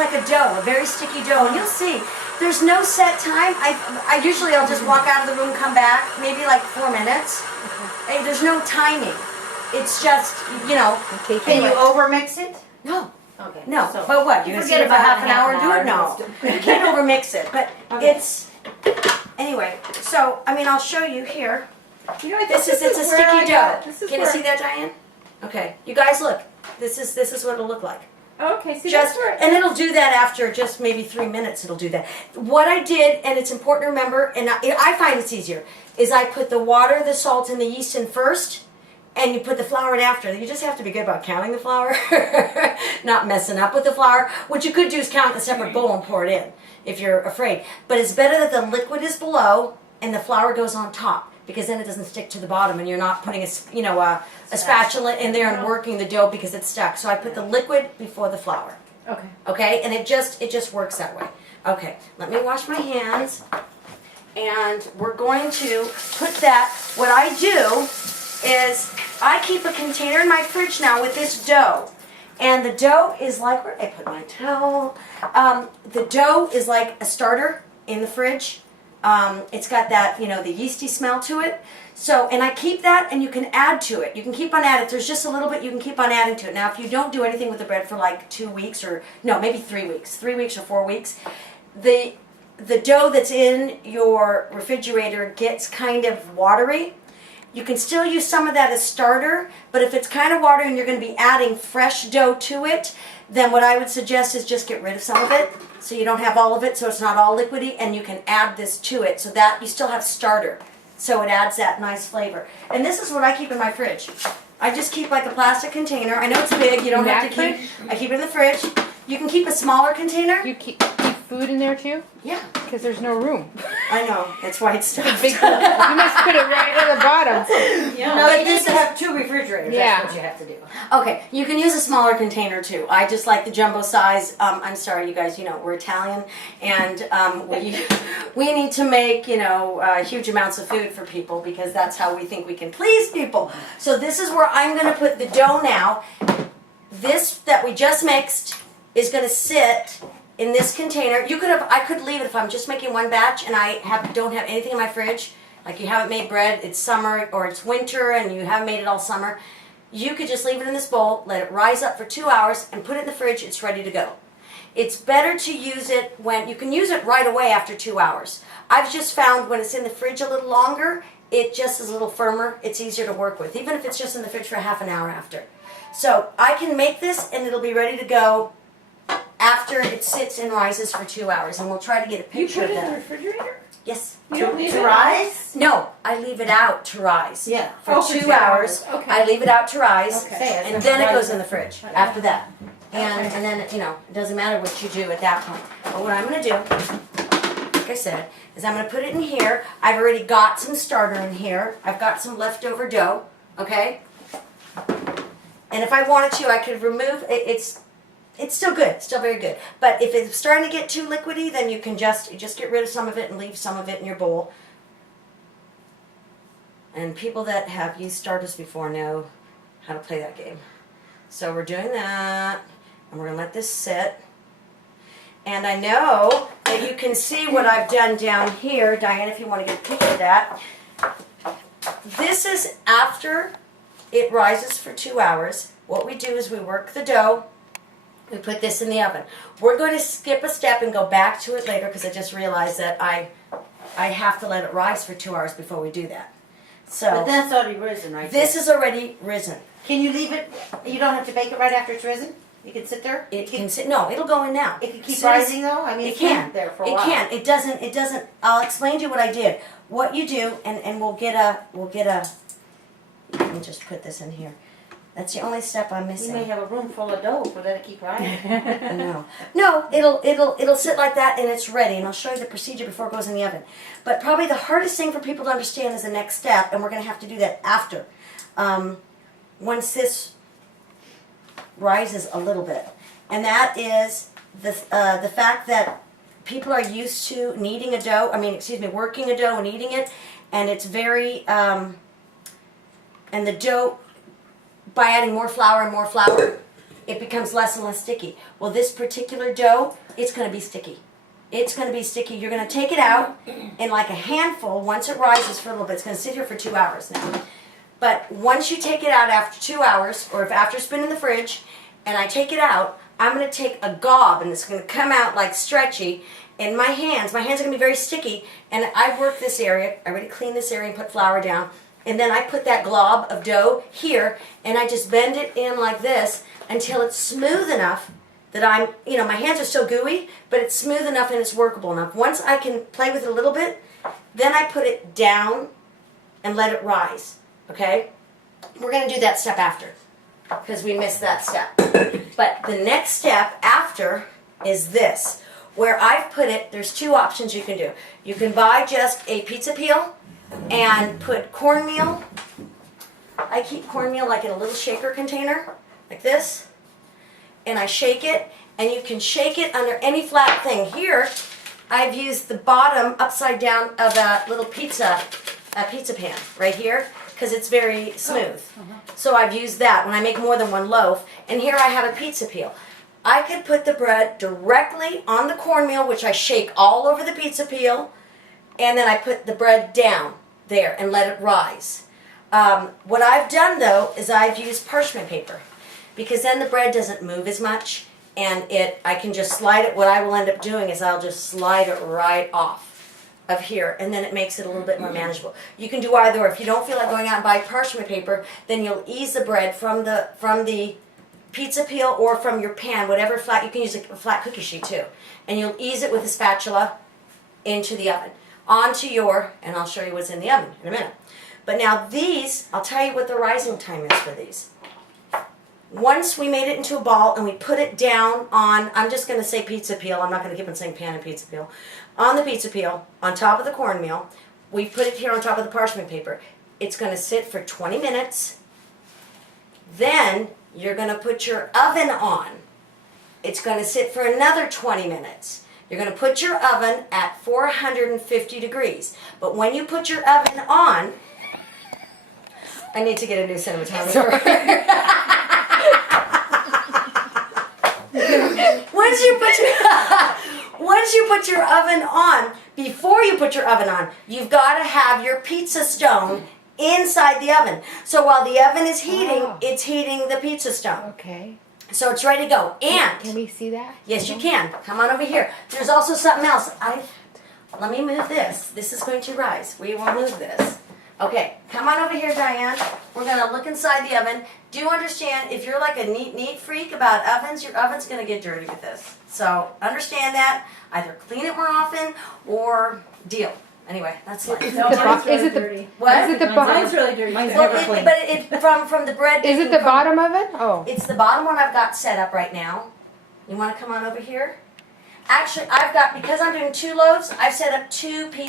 like a dough, a very sticky dough, and you'll see there's no set time. I usually I'll just walk out of the room, come back, maybe like 4 minutes. Hey, there's no timing. It's just, you know. Can you overmix it? No. Okay. No, So but what? You're going to sit it for half an hour and do it? No. You can't overmix it, but it's, anyway, so, I mean, I'll show you here. You know, It's a sticky dough. Can you see that, Diane? Okay, you guys look. This is what it'll look like. Okay, so Just, that's where and it'll do that after just maybe 3 minutes. It'll do that. What I did, and it's important to remember, and I find it's easier, is I put the water, the salt, and the yeast in first, and you put the flour in after. You just have to be good about counting the flour, not messing up with the flour. What you could do is count in a separate bowl and pour it in if you're afraid. But it's better that the liquid is below and the flour goes on top, because then it doesn't stick to the bottom and you're not putting a spatula in there and working the dough because it's stuck. So I put the liquid before the flour. okay. Okay, and it just works that way. Okay, let me wash my hands, and we're going to put that. What I do is I keep a container in my fridge now with this dough, and the dough is like, where did I put my towel? The dough is like a starter in the fridge. It's got that, the yeasty smell to it. So, and I keep that, and you can add to it. You can keep on adding. If there's just a little bit, you can keep on adding to it. Now, if you don't do anything with the bread for like 2 weeks, or no, maybe 3 weeks, 3 weeks or 4 weeks, the dough that's in your refrigerator gets kind of watery. You can still use some of that as starter, but if it's kind of watery and you're going to be adding fresh dough to it, then what I would suggest is just get rid of some of it, so you don't have all of it, so it's not all liquidy, and you can add this to it so that you still have starter. So it adds that nice flavor. And this is what I keep in my fridge. I just keep like a plastic container. I know it's big, you don't have to keep, I keep it in the fridge. You can keep a smaller container. You keep food in there too? Yeah. Because there's no room. I know, that's why it's stuffed. Big, you must put it right at the bottom. Yeah. No, you need to have 2 refrigerators. Yeah. That's what you have to do. Okay, you can use a smaller container too. I just like the jumbo size. I'm sorry, you guys, we're Italian, and we need to make, huge amounts of food for people, because that's how we think we can please people. So this is where I'm going to put the dough now. This that we just mixed is going to sit in this container. I could leave it if I'm just making one batch and I don't have anything in my fridge. Like you haven't made bread, it's summer or it's winter and you haven't made it all summer. You could just leave it in this bowl, let it rise up for 2 hours, and put it in the fridge. It's ready to go. It's better to use it when you can use it right away after 2 hours. I've just found when it's in the fridge a little longer, it just is a little firmer. It's easier to work with, even if it's just in the fridge for half an hour after. So I can make this and it'll be ready to go after it sits and rises for 2 hours, and we'll try to get a picture of You put it in the that. refrigerator? Yes. You don't leave To it rise? No, I leave it out to rise. Yeah. For for 2 2 hours. hours. Okay. I leave it out to rise, Okay. and then it goes in the fridge after that. And then it doesn't matter what you do at that point. But what I'm going to do, like I said, is I'm going to put it in here. I've already got some starter in here. I've got some leftover dough. Okay. And if I wanted to, I could remove it. It's still good, still very good. But if it's starting to get too liquidy, then you can just get rid of some of it and leave some of it in your bowl. And people that have used starters before know how to play that game. So we're doing that, and we're going to let this sit. And I know that you can see what I've done down here. Diane, if you want to get a picture of that. This is after it rises for 2 hours. What we do is we work the dough. We put this in the oven. We're going to skip a step and go back to it later, because I just realized that I have to let it rise for 2 hours before we do that. So But that's already risen, right? this is already risen. Can you leave it? You don't have to bake it right after it's risen? You can sit there? It can sit. No, it'll go in now. It can keep Soon as- rising though? I mean, It it's been can. there for a It while. can. It doesn't. I'll explain to you what I did. What you do, and we'll get a. Let me just put this in here. That's the only step I'm You missing. may have a room full of dough for that to keep rising. No, it'll sit like that, and it's ready. And I'll show you the procedure before it goes in the oven. But probably the hardest thing for people to understand is the next step, and we're going to have to do that after. Once this rises a little bit, and that is the fact that people are used to kneading a dough. Working a dough and eating it, and it's very and the dough, by adding more flour and more flour, it becomes less and less sticky. Well, this particular dough, it's going to be sticky. It's going to be sticky. You're going to take it out in like a handful. Once it rises for a little bit, it's going to sit here for 2 hours now. But once you take it out after 2 hours, or if after it's been in the fridge, and I take it out, I'm going to take a gob, and it's going to come out like stretchy. And my hands are going to be very sticky, and I work this area. I already cleaned this area and put flour down. And then I put that glob of dough here, and I just bend it in like this until it's smooth enough that my hands are still gooey, but it's smooth enough and it's workable enough. Once I can play with it a little bit, then I put it down and let it rise, okay? We're going to do that step after because we missed that step. But the next step after is this, where I've put it, there's two options you can do. You can buy just a pizza peel and put cornmeal. I keep cornmeal like in a little shaker container, like this. And I shake it, and you can shake it under any flat thing. Here, I've used the bottom upside down of a little pizza pan right here, because it's very smooth. So I've used that when I make more than one loaf. And here I have a pizza peel. I could put the bread directly on the cornmeal, which I shake all over the pizza peel, and then I put the bread down there and let it rise. What I've done, though, is I've used parchment paper, because then the bread doesn't move as much, and I can just slide it. What I will end up doing is I'll just slide it right off of here, and then it makes it a little bit more manageable. You can do either, or if you don't feel like going out and buy parchment paper, then you'll ease the bread from the pizza peel or from your pan, whatever flat. You can use a flat cookie sheet too, and you'll ease it with a spatula into the oven, and I'll show you what's in the oven in a minute. But now these, I'll tell you what the rising time is for these. Once we made it into a ball and we put it down on, I'm just going to say pizza peel, I'm not going to keep on saying pan and pizza peel, on the pizza peel, on top of the cornmeal, we put it here on top of the parchment paper. It's going to sit for 20 minutes. Then you're going to put your oven on. It's going to sit for another 20 minutes. You're going to put your oven at 450 degrees. But when you put your oven on, I need to get a new cinematographer. Once you put your oven on, before you put your oven on, you've got to have your pizza stone inside the oven. So while the oven is heating, it's heating the pizza stone. Okay. So it's ready to go. And Can we see that? yes, you can. Come on over here. There's also something else. Let me move this. This is going to rise. We will move this. Okay, come on over here, Diane. We're going to look inside the oven. Do you understand, if you're like a neat freak about ovens, your oven's going to get dirty with this. So understand that. Either clean it more often or deal. Anyway, that's life. Is it the dirty. What? Is it the Mine's bottom? really dirty. Mine's Well, never clean. but from the bread. Is it the bottom of it? Oh. It's the bottom one I've got set up right now. You want to come on over here? Actually, because I'm doing 2 loaves, I've set up 2 pieces.